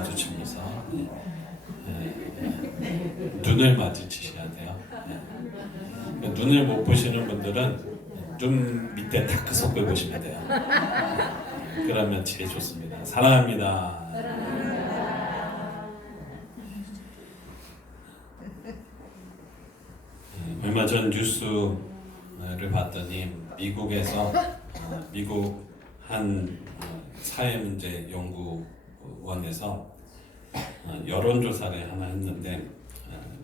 마주치면서 눈을 마주치셔야 돼요. 눈을 못 보시는 분들은 눈 밑에 다크서클 보시면 돼요. 그러면 제일 좋습니다. 사랑합니다. 얼마 전 뉴스를 봤더니 미국에서 미국 한 사회문제 연구원에서 여론조사를 하나 했는데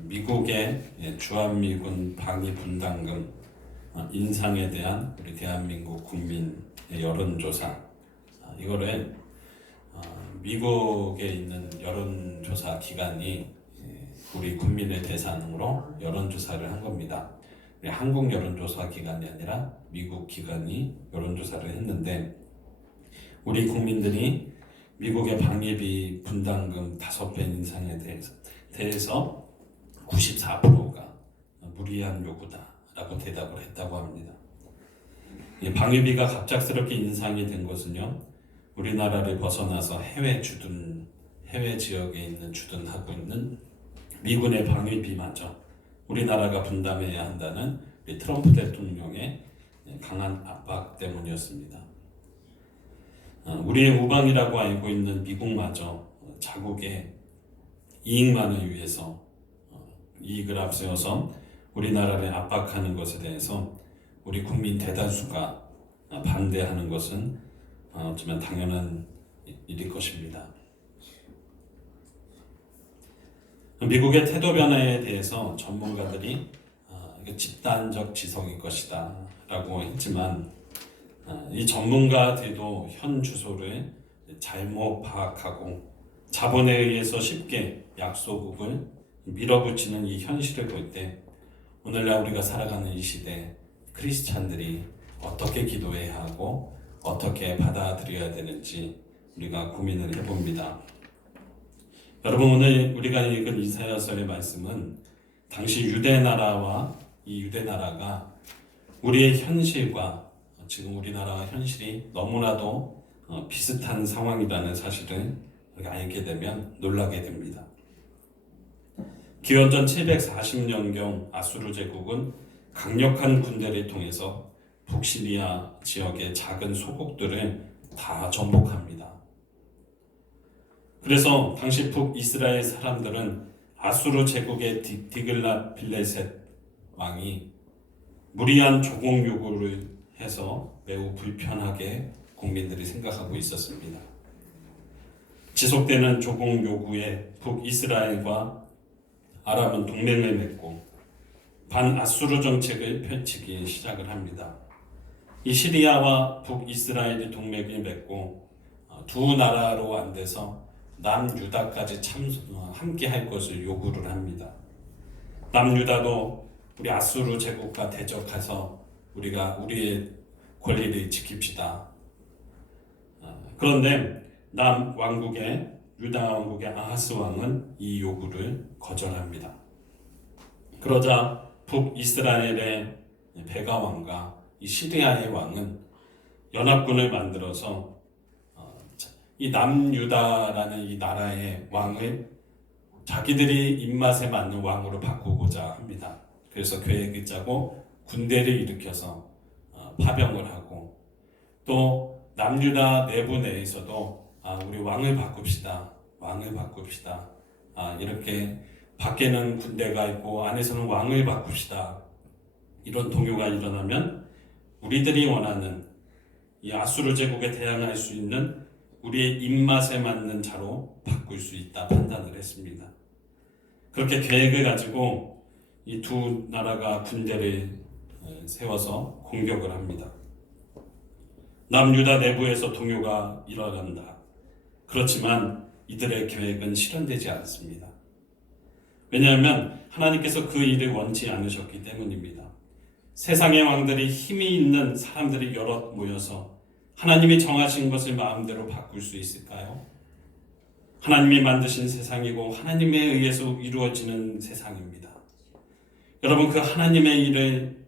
미국의 주한미군 방위 분담금 인상에 대한 우리 대한민국 국민의 여론조사 이거를 미국에 있는 여론조사 기관이 우리 국민을 대상으로 여론조사를 한 겁니다. 한국 여론조사 기관이 아니라 미국 기관이 여론조사를 했는데 우리 국민들이 미국의 방위비 분담금 5배 인상에 대해서 94%가 무리한 요구다라고 대답을 했다고 합니다. 이 방위비가 갑작스럽게 인상이 된 것은요, 우리나라를 벗어나서 해외 지역에 있는 주둔하고 있는 미군의 방위비마저 우리나라가 분담해야 한다는 트럼프 대통령의 강한 압박 때문이었습니다. 우리의 우방이라고 알고 있는 미국마저 자국의 이익만을 위해서 이익을 앞세워서 우리나라를 압박하는 것에 대해서 우리 국민 대다수가 반대하는 것은 어쩌면 당연한 일일 것입니다. 미국의 태도 변화에 대해서 전문가들이 집단적 지성일 것이다 라고 했지만 이 전문가들도 현 주소를 잘못 파악하고 자본에 의해서 쉽게 약소국을 밀어붙이는 이 현실을 볼 때 오늘날 우리가 살아가는 이 시대 크리스찬들이 어떻게 기도해야 하고 어떻게 받아들여야 되는지 우리가 고민을 해봅니다. 여러분, 오늘 우리가 읽은 이사야서의 말씀은 당시 유대나라와 이 유대나라가 우리의 현실과 지금 우리나라와 현실이 너무나도 비슷한 상황이라는 사실을 우리가 알게 되면 놀라게 됩니다. 기원전 740년경 아수르 제국은 강력한 군대를 통해서 북시리아 지역의 작은 소국들을 다 정복합니다. 그래서 당시 북이스라엘 사람들은 아수르 제국의 디글랏빌레셋 왕이 무리한 조공 요구를 해서 매우 불편하게 국민들이 생각하고 있었습니다. 지속되는 조공 요구에 북이스라엘과 아랍은 동맹을 맺고 반아수르 정책을 펼치기 시작을 합니다. 이 시리아와 북이스라엘이 동맹을 맺고 두 나라로 안 돼서 남유다까지 함께 할 것을 요구를 합니다. 남유다도 우리 아수르 제국과 대적해서 우리가 우리의 권리를 지킵시다. 그런데 유다 왕국의 아하스 왕은 이 요구를 거절합니다. 그러자 북이스라엘의 베가 왕과 이 시리아의 왕은 연합군을 만들어서 이 남유다라는 이 나라의 왕을 자기들이 입맛에 맞는 왕으로 바꾸고자 합니다. 그래서 계획을 짜고 군대를 일으켜서 파병을 하고 또 남유다 내부 내에서도 우리 왕을 바꿉시다. 이렇게 밖에는 군대가 있고 안에서는 왕을 바꿉시다. 이런 동요가 일어나면 우리들이 원하는 이 아수르 제국에 대항할 수 있는 우리의 입맛에 맞는 자로 바꿀 수 있다 판단을 했습니다. 그렇게 계획을 가지고 이 두 나라가 군대를 세워서 공격을 합니다. 남유다 내부에서 동요가 일어난다. 그렇지만 이들의 계획은 실현되지 않습니다. 왜냐하면 하나님께서 그 일을 원치 않으셨기 때문입니다. 세상의 왕들이 힘이 있는 사람들이 여럿 모여서 하나님이 정하신 것을 마음대로 바꿀 수 있을까요? 하나님이 만드신 세상이고 하나님에 의해서 이루어지는 세상입니다. 여러분, 그 하나님의 일을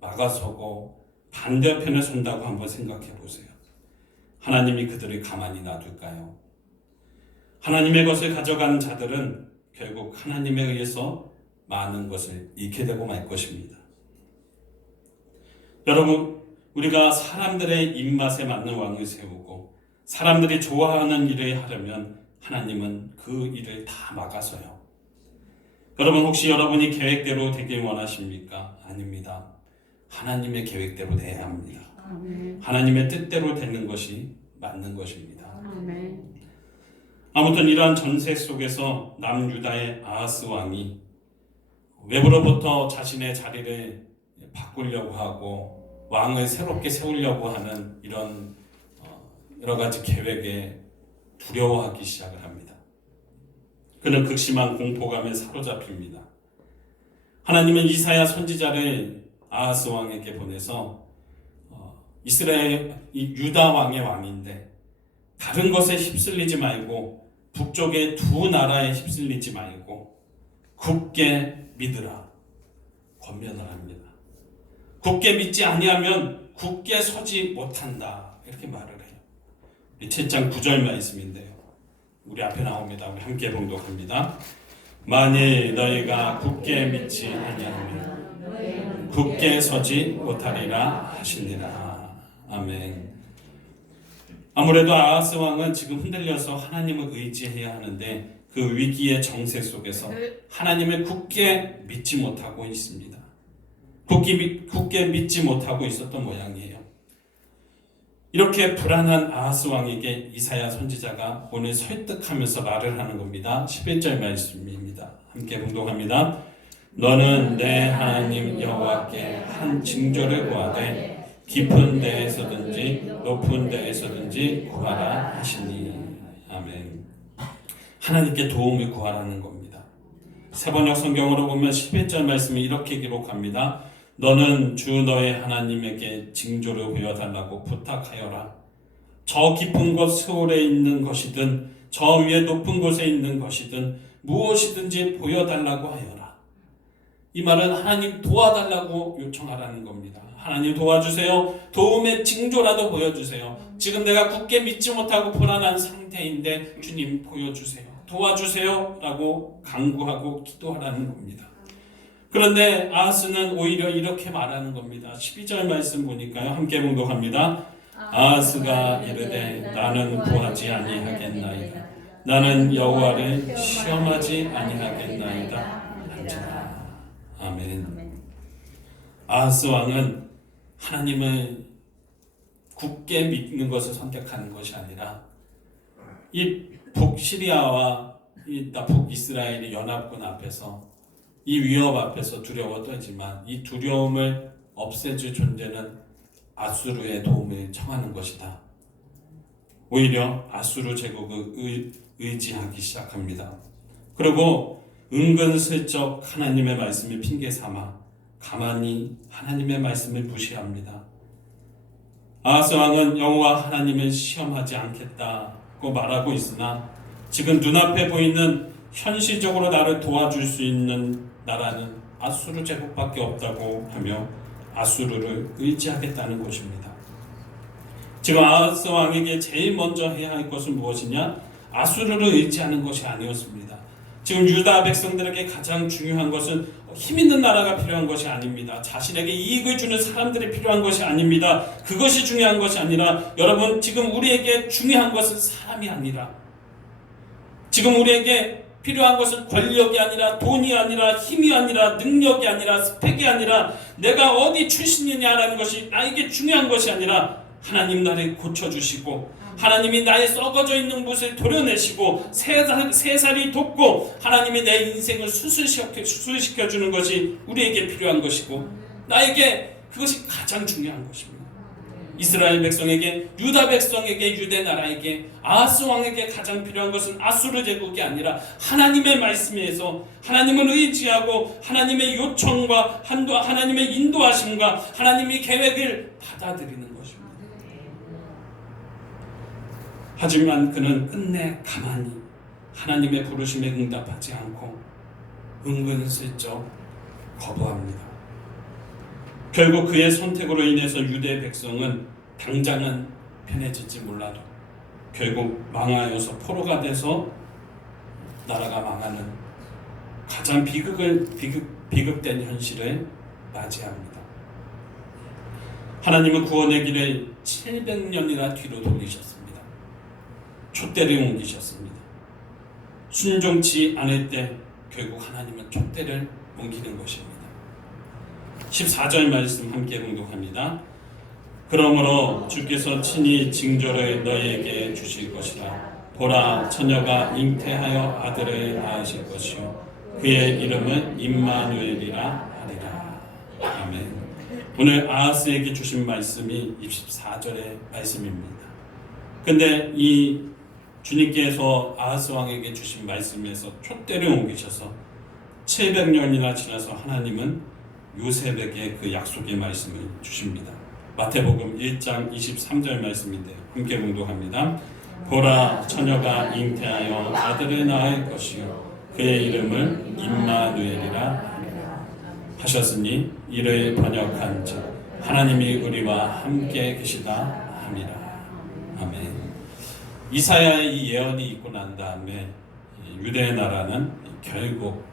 막아서고 반대편에 선다고 한번 생각해 보세요. 하나님이 그들을 가만히 놔둘까요? 하나님의 것을 가져간 자들은 결국 하나님에 의해서 많은 것을 잃게 되고 말 것입니다. 여러분, 우리가 사람들의 입맛에 맞는 왕을 세우고 사람들이 좋아하는 일을 하려면 하나님은 그 일을 다 막아서요. 여러분, 혹시 여러분이 계획대로 되길 원하십니까? 아닙니다. 하나님의 계획대로 돼야 합니다. 하나님의 뜻대로 되는 것이 맞는 것입니다. 아무튼 이러한 전세 속에서 남유다의 아하스 왕이 외부로부터 자신의 자리를 바꾸려고 하고 왕을 새롭게 세우려고 하는 이런 여러 가지 계획에 두려워하기 시작을 합니다. 그는 극심한 공포감에 사로잡힙니다. 하나님은 이사야 선지자를 아하스 왕에게 보내서 이스라엘 유다 왕의 왕인데 다른 것에 휩쓸리지 말고 북쪽의 두 나라에 휩쓸리지 말고 굳게 믿으라 권면을 합니다. 굳게 믿지 아니하면 굳게 서지 못한다 이렇게 말을 해요. 7장 9절 말씀인데요. 우리 앞에 나옵니다. 우리 함께 봉독합니다. 만일 너희가 굳게 믿지 아니하면 굳게 서지 못하리라 하시니라. 아멘. 아무래도 아하스 왕은 지금 흔들려서 하나님을 의지해야 하는데 그 위기의 정세 속에서 하나님을 굳게 믿지 못하고 있습니다. 굳게 믿지 못하고 있었던 모양이에요. 이렇게 불안한 아하스 왕에게 이사야 선지자가 오늘 설득하면서 말을 하는 겁니다. 11절 말씀입니다. 함께 봉독합니다. 너는 내 하나님 여호와께 한 징조를 구하되 깊은 데에서든지 높은 데에서든지 구하라 하시니. 아멘. 하나님께 도움을 구하라는 겁니다. 세번역 성경으로 보면 11절 말씀이 이렇게 기록합니다. 너는 주 너의 하나님에게 징조를 보여달라고 부탁하여라. 저 깊은 곳 스올에 있는 것이든 저 위에 높은 곳에 있는 것이든 무엇이든지 보여달라고 하여라. 이 말은 하나님 도와달라고 요청하라는 겁니다. 하나님 도와주세요. 도움의 징조라도 보여주세요. 지금 내가 굳게 믿지 못하고 불안한 상태인데 주님 보여주세요. 도와주세요 라고 간구하고 기도하라는 겁니다. 그런데 아하스는 오히려 이렇게 말하는 겁니다. 12절 말씀 보니까요. 함께 봉독합니다. 아하스가 이르되 나는 구하지 아니하겠나이다. 나는 여호와를 시험하지 아니하겠나이다 한지라. 아멘. 아하스 왕은 하나님을 굳게 믿는 것을 선택하는 것이 아니라 이 북시리아와 이 북이스라엘의 연합군 앞에서 이 위협 앞에서 두려워 떨지만 이 두려움을 없애줄 존재는 아수르의 도움을 청하는 것이다. 오히려 아수르 제국을 의지하기 시작합니다. 그리고 은근슬쩍 하나님의 말씀을 핑계 삼아 가만히 하나님의 말씀을 무시합니다. 아하스 왕은 여호와 하나님을 시험하지 않겠다고 말하고 있으나 지금 눈앞에 보이는 현실적으로 나를 도와줄 수 있는 나라는 아수르 제국밖에 없다고 하며 아수르를 의지하겠다는 것입니다. 지금 아하스 왕에게 제일 먼저 해야 할 것은 무엇이냐? 아수르를 의지하는 것이 아니었습니다. 지금 유다 백성들에게 가장 중요한 것은 힘 있는 나라가 필요한 것이 아닙니다. 자신에게 이익을 주는 사람들이 필요한 것이 아닙니다. 그것이 중요한 것이 아니라 여러분, 지금 우리에게 중요한 것은 사람이 아니라 지금 우리에게 필요한 것은 권력이 아니라 돈이 아니라 힘이 아니라 능력이 아니라 스펙이 아니라 내가 어디 출신이냐라는 것이 나에게 중요한 것이 아니라 하나님 나를 고쳐주시고 하나님이 나의 썩어져 있는 곳을 도려내시고 새살이 돋고 하나님이 내 인생을 수술시켜주는 것이 우리에게 필요한 것이고 나에게 그것이 가장 중요한 것입니다. 이스라엘 백성에게, 유다 백성에게, 유대 나라에게, 아하스 왕에게 가장 필요한 것은 아수르 제국이 아니라 하나님의 말씀에서 하나님을 의지하고 하나님의 요청과 하나님의 인도하심과 하나님의 계획을 받아들이는 것입니다. 하지만 그는 끝내 가만히 하나님의 부르심에 응답하지 않고 은근슬쩍 거부합니다. 결국 그의 선택으로 인해서 유대 백성은 당장은 편해질지 몰라도 결국 망하여서 포로가 돼서 나라가 망하는 가장 비극된 현실을 맞이합니다. 하나님은 구원의 길을 700년이나 뒤로 돌리셨습니다. 촛대를 옮기셨습니다. 순종치 않을 때 결국 하나님은 촛대를 옮기는 것입니다. 14절 말씀 함께 공독합니다. 그러므로 주께서 친히 징조를 너희에게 주실 것이라. 보라, 처녀가 잉태하여 아들을 낳으실 것이요 그의 이름은 임마누엘이라 하리라. 아멘. 오늘 아하스에게 주신 말씀이 24절의 말씀입니다. 근데 이 주님께서 아하스 왕에게 주신 말씀에서 촛대를 옮기셔서 700년이나 지나서 하나님은 요셉에게 그 약속의 말씀을 주십니다. 마태복음 1장 23절 말씀인데요. 함께 공독합니다. 보라, 처녀가 잉태하여 아들을 낳을 것이요 그의 이름을 임마누엘이라 하셨으니 이를 번역한즉 하나님이 우리와 함께 계시다 함이라. 아멘. 이사야의 이 예언이 있고 난 다음에 유대 나라는 결국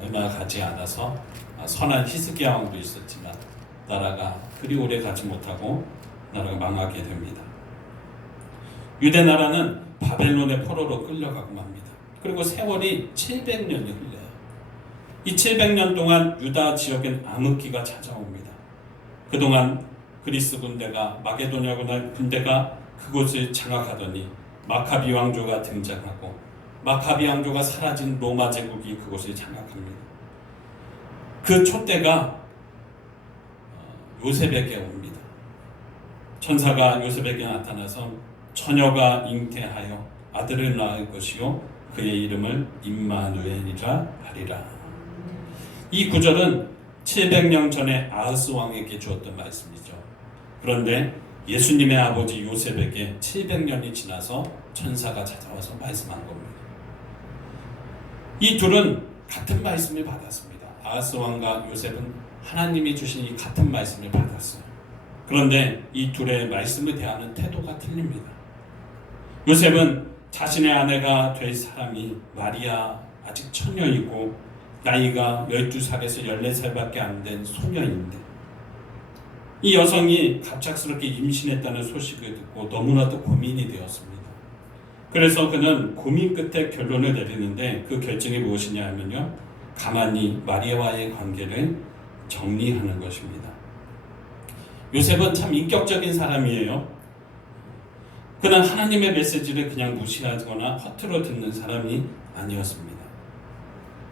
얼마 가지 않아서 선한 히스기야 왕도 있었지만 나라가 그리 오래 가지 못하고 나라가 망하게 됩니다. 유대 나라는 바벨론의 포로로 끌려가고 맙니다. 그리고 세월이 700년이 흘러요. 이 700년 동안 유다 지역엔 암흑기가 찾아옵니다. 그동안 그리스 군대가 마게도냐 군대가 그곳을 장악하더니 마카비 왕조가 등장하고 마카비 왕조가 사라진 로마 제국이 그곳을 장악합니다. 그 촛대가 요셉에게 옵니다. 천사가 요셉에게 나타나서 처녀가 잉태하여 아들을 낳을 것이요 그의 이름을 임마누엘이라 하리라. 이 구절은 700년 전에 아하스 왕에게 주었던 말씀이죠. 그런데 예수님의 아버지 요셉에게 700년이 지나서 천사가 찾아와서 말씀한 겁니다. 이 둘은 같은 말씀을 받았습니다. 아하스 왕과 요셉은 하나님이 주신 이 같은 말씀을 받았어요. 그런데 이 둘의 말씀을 대하는 태도가 틀립니다. 요셉은 자신의 아내가 될 사람이 마리아 아직 처녀이고 나이가 12살에서 14살밖에 안 된 소녀인데 이 여성이 갑작스럽게 임신했다는 소식을 듣고 너무나도 고민이 되었습니다. 그래서 그는 고민 끝에 결론을 내리는데 그 결정이 무엇이냐 하면요, 가만히 마리아와의 관계를 정리하는 것입니다. 요셉은 참 인격적인 사람이에요. 그는 하나님의 메시지를 그냥 무시하거나 허투루 듣는 사람이 아니었습니다.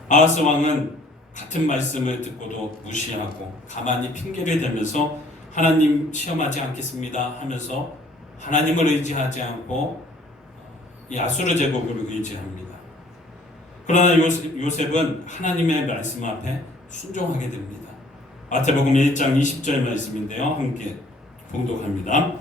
아하스 왕은 같은 말씀을 듣고도 무시하고 가만히 핑계를 대면서 하나님 시험하지 않겠습니다 하면서 하나님을 의지하지 않고 이 아수르 제국을 의지합니다. 그러나 요셉은 하나님의 말씀 앞에 순종하게 됩니다. 마태복음 1장 20절 말씀인데요. 함께 봉독합니다.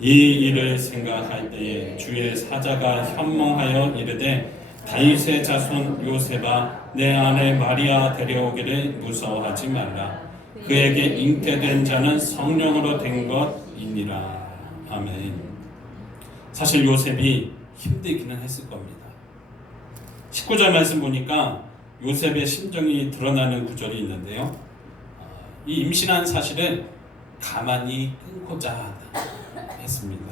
이 일을 생각할 때에 주의 사자가 현몽하여 이르되 다윗의 자손 요셉아 내 아내 마리아 데려오기를 무서워하지 말라. 그에게 잉태된 자는 성령으로 된 것이니라. 아멘. 사실 요셉이 힘들기는 했을 겁니다. 19절 말씀 보니까 요셉의 심정이 드러나는 구절이 있는데요. 이 임신한 사실을 가만히 끊고자 했습니다.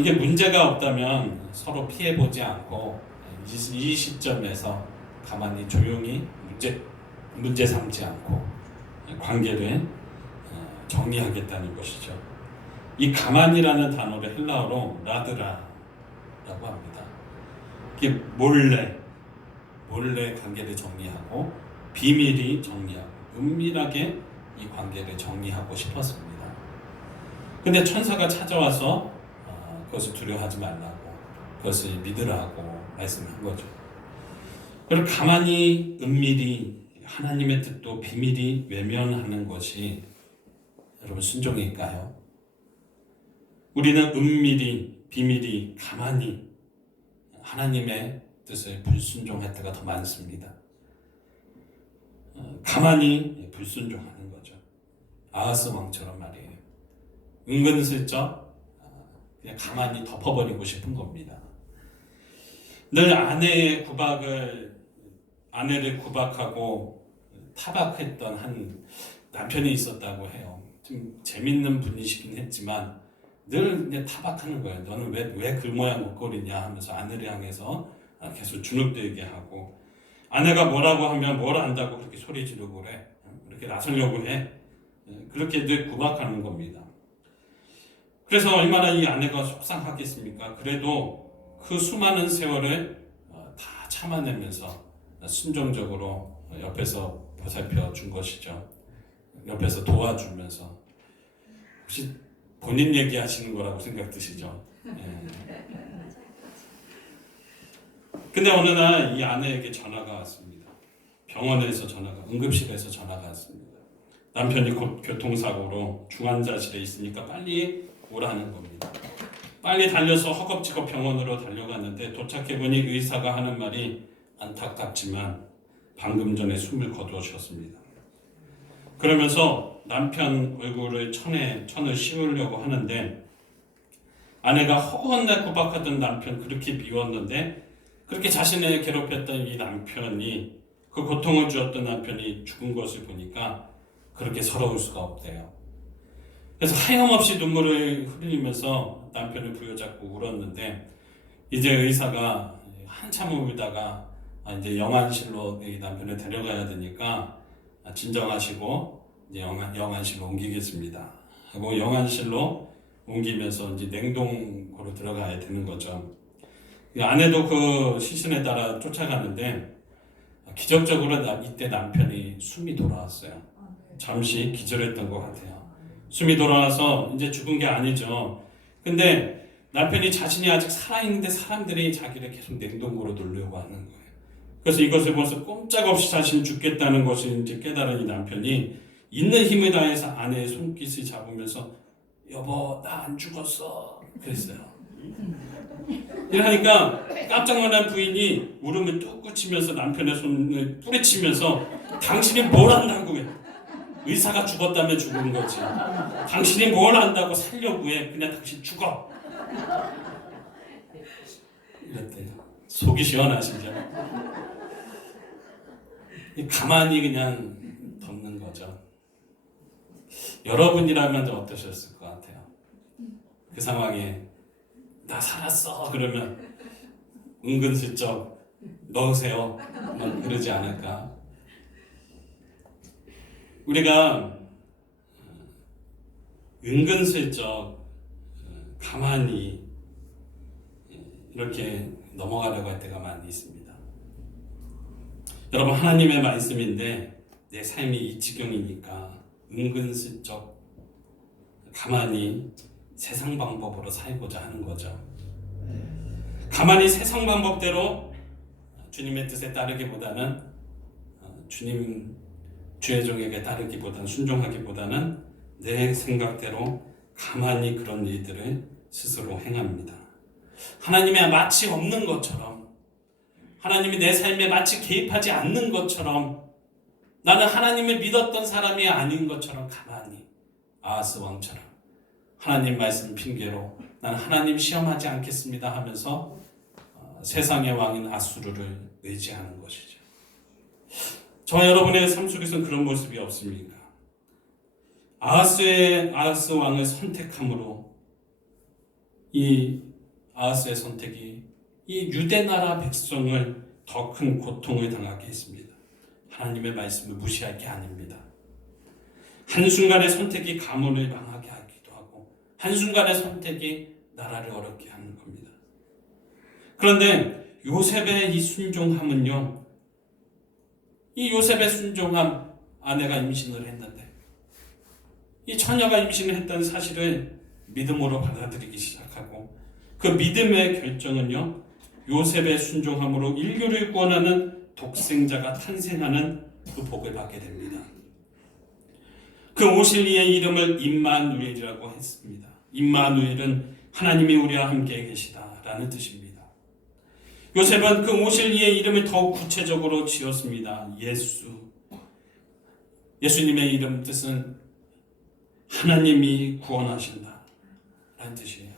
이게 문제가 없다면 서로 피해보지 않고 이 시점에서 가만히 조용히 문제 삼지 않고 관계를 정리하겠다는 것이죠. 이 가만히라는 단어를 헬라어로 라드라라고 합니다. 이게 몰래 관계를 정리하고 비밀이 정리하고 은밀하게 이 관계를 정리하고 싶었습니다. 근데 천사가 찾아와서 그것을 두려워하지 말라고, 그것을 믿으라고 말씀한 거죠. 그리고 가만히 은밀히 하나님의 뜻도 비밀이 외면하는 것이 여러분 순종일까요? 우리는 은밀히 비밀이 가만히 하나님의 뜻을 불순종할 때가 더 많습니다. 가만히 불순종하는 거죠. 아하스 왕처럼 말이에요. 은근슬쩍 그냥 가만히 덮어버리고 싶은 겁니다. 늘 아내를 구박하고 타박했던 한 남편이 있었다고 해요. 좀 재밌는 분이시긴 했지만 늘 이제 타박하는 거예요. 너는 왜 그 모양 목걸이냐 하면서 아내를 향해서 계속 주눅들게 하고, 아내가 뭐라고 하면 뭘 안다고 그렇게 소리 지르고 그래, 그렇게 나서려고 해, 그렇게 늘 구박하는 겁니다. 그래서 얼마나 이 아내가 속상하겠습니까? 그래도 그 수많은 세월을 다 참아내면서 순종적으로 옆에서 보살펴 준 것이죠. 옆에서 도와주면서. 혹시 본인 얘기하시는 거라고 생각 드시죠? 예. 근데 어느 날 이 아내에게 전화가 왔습니다. 병원에서 응급실에서 전화가 왔습니다. 남편이 곧 교통사고로 중환자실에 있으니까 빨리 오라는 겁니다. 빨리 달려서 허겁지겁 병원으로 달려갔는데 도착해보니 의사가 하는 말이 안타깝지만 방금 전에 숨을 거두셨습니다. 그러면서 남편 얼굴을 천을 씌우려고 하는데, 아내가 허구헌날 구박하던 남편 그렇게 미웠는데, 그렇게 자신을 괴롭혔던 이 남편이, 그 고통을 주었던 남편이 죽은 것을 보니까 그렇게 서러울 수가 없대요. 그래서 하염없이 눈물을 흘리면서 남편을 부여잡고 울었는데, 이제 의사가 한참을 울다가 이제 영안실로 이 남편을 데려가야 되니까 진정하시고 이제 영안실로 옮기겠습니다 하고 영안실로 옮기면서 이제 냉동고로 들어가야 되는 거죠. 아내도 그 시신에 따라 쫓아가는데 기적적으로 이때 남편이 숨이 돌아왔어요. 잠시 기절했던 것 같아요. 숨이 돌아와서 이제 죽은 게 아니죠. 근데 남편이 자신이 아직 살아있는데 사람들이 자기를 계속 냉동고로 넣으려고 하는 거예요. 그래서 이것을 보면서 꼼짝없이 자신이 죽겠다는 것을 이제 깨달은 이 남편이 있는 힘을 다해서 아내의 손깃을 잡으면서 여보 나 안 죽었어 그랬어요. 이러니까 깜짝 놀란 부인이 울음을 뚝 그치면서 남편의 손을 뿌리치면서 당신이 뭘 안다고 해? 의사가 죽었다면 죽은 거지. 당신이 뭘 안다고 살려고 해? 그냥 당신 죽어. 이랬대요. 속이 시원하시죠? 가만히 그냥 덮는 거죠. 여러분이라면 어떠셨을 것 같아요? 그 상황에 나 살았어 그러면 은근슬쩍 넣으세요 막 그러지 않을까? 우리가 은근슬쩍 가만히 이렇게 넘어가려고 할 때가 많이 있습니다. 여러분, 하나님의 말씀인데 내 삶이 이 지경이니까 은근슬쩍 가만히 세상 방법으로 살고자 하는 거죠. 가만히 세상 방법대로 주님의 뜻에 따르기보다는 주의 종에게 따르기보다는 순종하기보다는 내 생각대로 가만히 그런 일들을 스스로 행합니다. 하나님의 마치 없는 것처럼, 하나님이 내 삶에 마치 개입하지 않는 것처럼, 나는 하나님을 믿었던 사람이 아닌 것처럼 가만히 아하스 왕처럼 하나님 말씀 핑계로 나는 하나님 시험하지 않겠습니다 하면서 세상의 왕인 아수르를 의지하는 것이죠. 저와 여러분의 삶 속에서는 그런 모습이 없습니까? 아하스 왕을 선택함으로 이 아하스의 선택이 이 유대 나라 백성을 더 큰 고통을 당하게 했습니다. 하나님의 말씀을 무시할 게 아닙니다. 한순간의 선택이 가문을 망하게 하기도 하고 한순간의 선택이 나라를 어렵게 하는 겁니다. 그런데 요셉의 이 순종함은요, 이 요셉의 순종함, 아내가 임신을 했는데 이 처녀가 임신을 했다는 사실을 믿음으로 받아들이기 시작하고, 그 믿음의 결정은요, 요셉의 순종함으로 인류를 구원하는 독생자가 탄생하는 그 복을 받게 됩니다. 그 오실 이의 이름을 임마누엘이라고 했습니다. 임마누엘은 하나님이 우리와 함께 계시다라는 뜻입니다. 요셉은 그 오실 이의 이름을 더욱 구체적으로 지었습니다. 예수님의 이름 뜻은 하나님이 구원하신다 라는 뜻이에요.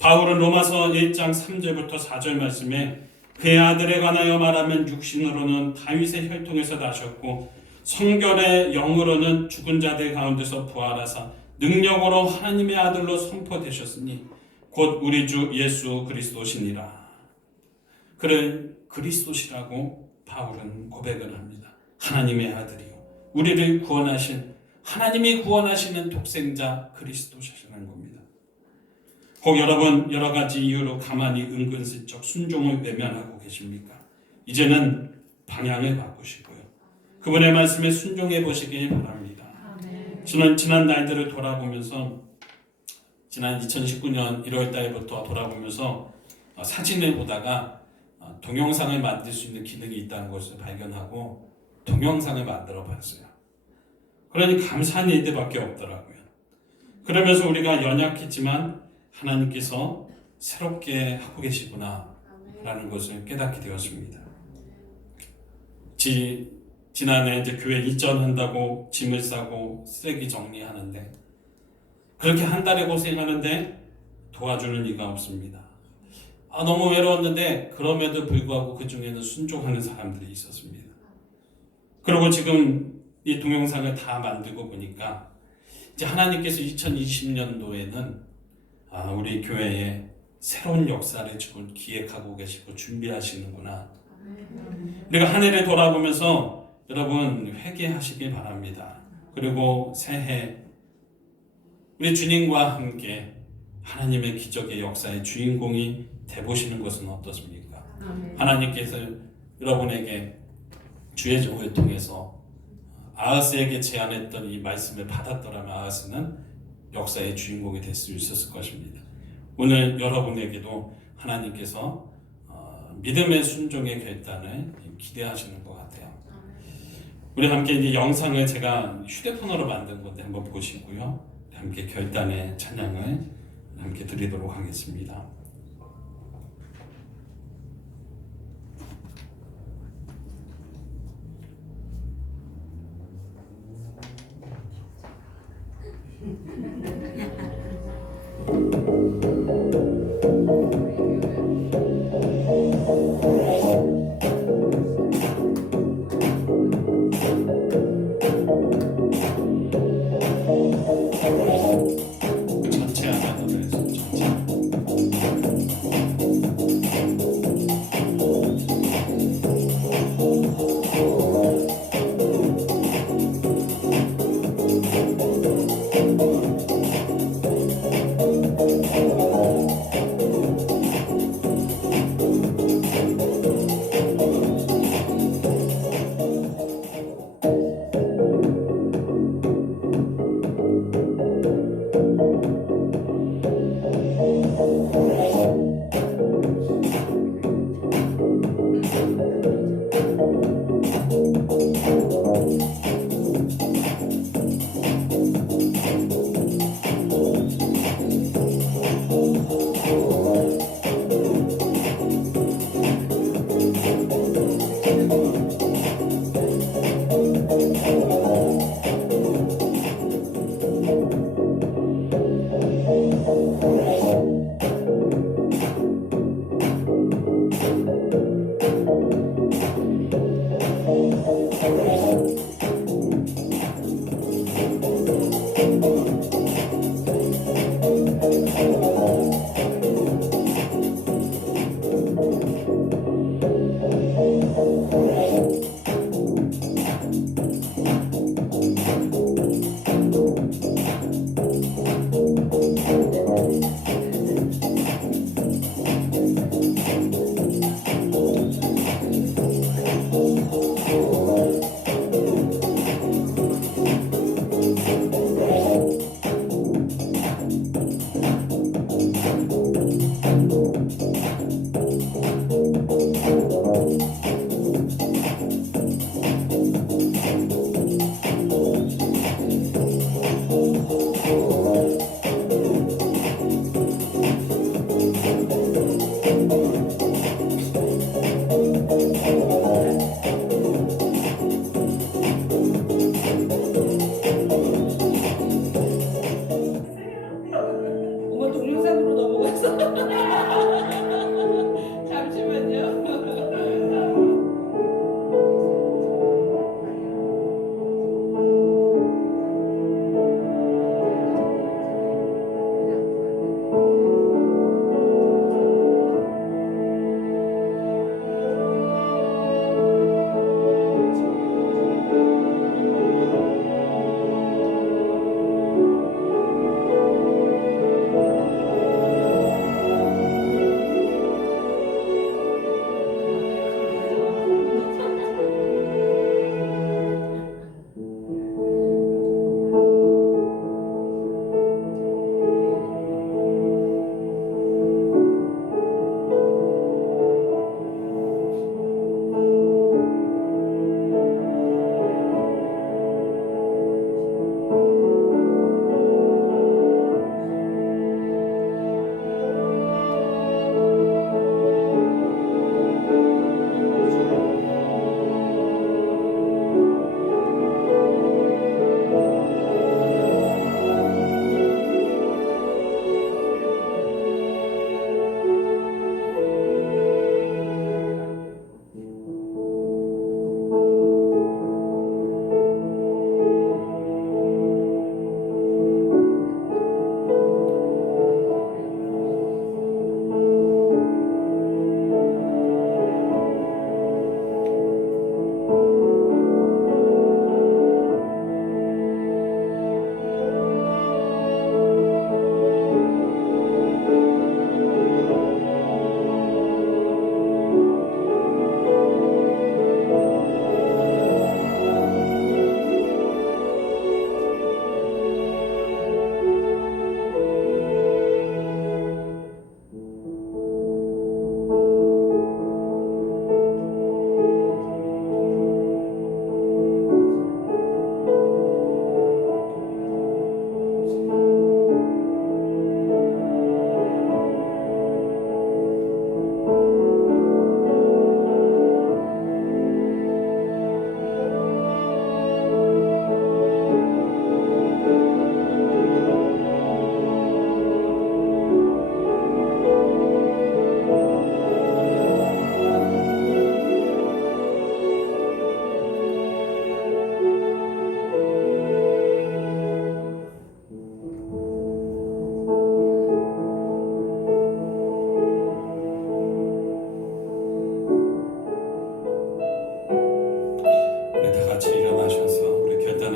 바울은 로마서 1장 3절부터 4절 말씀에 그의 아들에 관하여 말하면 육신으로는 다윗의 혈통에서 나셨고 성결의 영으로는 죽은 자들 가운데서 부활하사 능력으로 하나님의 아들로 선포되셨으니 곧 우리 주 예수 그리스도시니라. 그래 그리스도시라고 바울은 고백을 합니다. 하나님의 아들이요 우리를 구원하신 하나님이 구원하시는 독생자 그리스도시라는 겁니다. 혹 여러분 여러 가지 이유로 가만히 은근슬쩍 순종을 외면하고 계십니까? 이제는 방향을 바꾸시고요. 그분의 말씀에 순종해 보시길 바랍니다. 지난 날들을 돌아보면서 지난 2019년 1월 달부터 돌아보면서 사진을 보다가 동영상을 만들 수 있는 기능이 있다는 것을 발견하고 동영상을 만들어 봤어요. 그러니 감사한 일들밖에 없더라고요. 그러면서 우리가 연약했지만 하나님께서 새롭게 하고 계시구나 라는 것을 깨닫게 되었습니다. 지난해 이제 교회 이전한다고 짐을 싸고 쓰레기 정리하는데 그렇게 한 달에 고생하는데 도와주는 이가 없습니다. 너무 외로웠는데 그럼에도 불구하고 그 중에는 순종하는 사람들이 있었습니다. 그리고 지금 이 동영상을 다 만들고 보니까 이제 하나님께서 2020년도에는 우리 교회에 새로운 역사를 지금 기획하고 계시고 준비하시는구나. 우리가 한 해를 돌아보면서 여러분 회개하시길 바랍니다. 그리고 새해 우리 주님과 함께 하나님의 기적의 역사의 주인공이 되보시는 것은 어떻습니까? 하나님께서 여러분에게 주의 종을 통해서 아하스에게 제안했던 이 말씀을 받았더라면 아하스는 역사의 주인공이 될 수 있었을 것입니다. 오늘 여러분에게도 하나님께서 믿음의 순종의 결단을 기대하시는 것 같아요. 우리 함께 이 영상을 제가 휴대폰으로 만든 건데 한번 보시고요. 함께 결단의 찬양을 함께 드리도록 하겠습니다. 전체 하나 노래에서 전체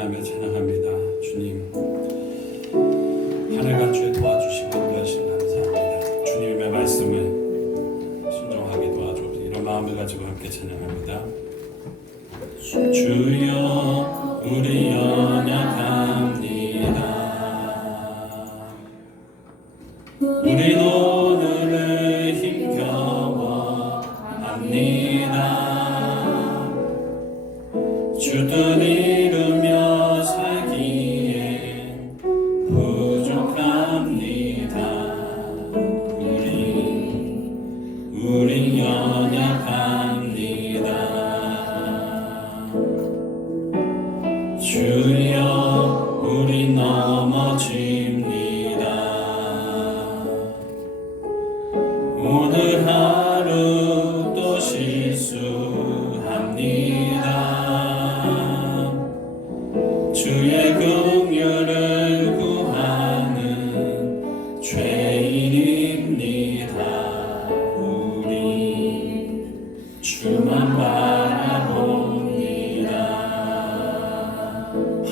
감사하며 찬양합니다. 주님, 한 해간 주에 도와주시고 인도하시니 감사합니다. 주님의 말씀을 순종하게 도와주옵소서. 이런 마음을 가지고 함께 찬양합니다. 주여 우리 연약합니다. 우리 오늘을 힘겨워합니다. 주 뜻 이루며 살기엔 부족합니다. 우리 연약합니다. 주여 우리 넘어집니다. 오늘 하루 또 실수합니다. 주의 긍휼을 구하는 죄인입니다. 우리 주만 바라봅니다.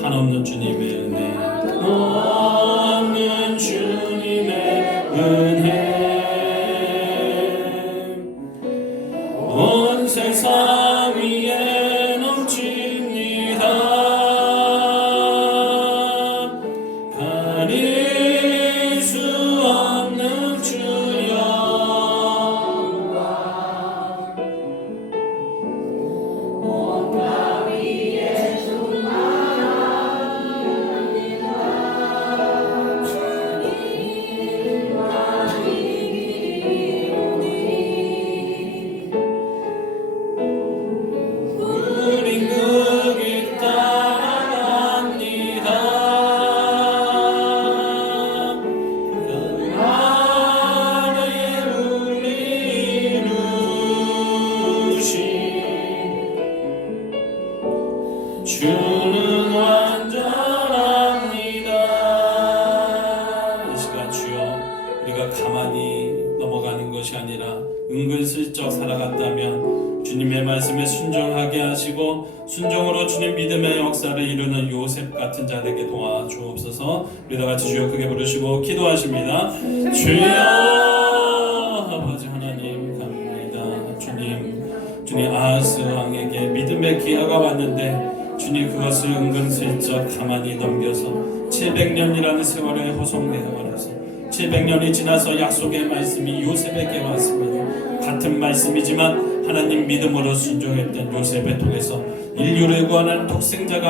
한없는 주님의 은혜, 없는 주님의 은혜, 온 세상 위에 넘칩니다. 가릴 수 없는 주여, 온가 위에 충만합니다. 주님과 우린 그 길 따라갑니다. 그 안에 우리 이루신 주는 완전합니다. 이 시간 주여, 우리가 가만히 넘어가는 것이 아니라 은근슬쩍 살아갔다면 주님의 말씀에 순종하게 하시고 순종으로 주님 믿음의 역사를 이루는 요셉 같은 자들에게 도와주옵소서. 우리 다 같이 주여 크게 부르시고 기도하십니다. 주여, 아버지 하나님 갑니다. 주님 아하스 왕에게 믿음의 기회가 왔는데 주님 그것을 은근슬쩍 가만히 넘겨서 700년이라는 세월에 허송되어 버려서 700년이 지나서 약속의 말씀이 요셉에게 왔습니다. 같은 말씀이지만 하나님 믿음으로 순종했던 요셉을 통해서 인류를 구원하는 독생자가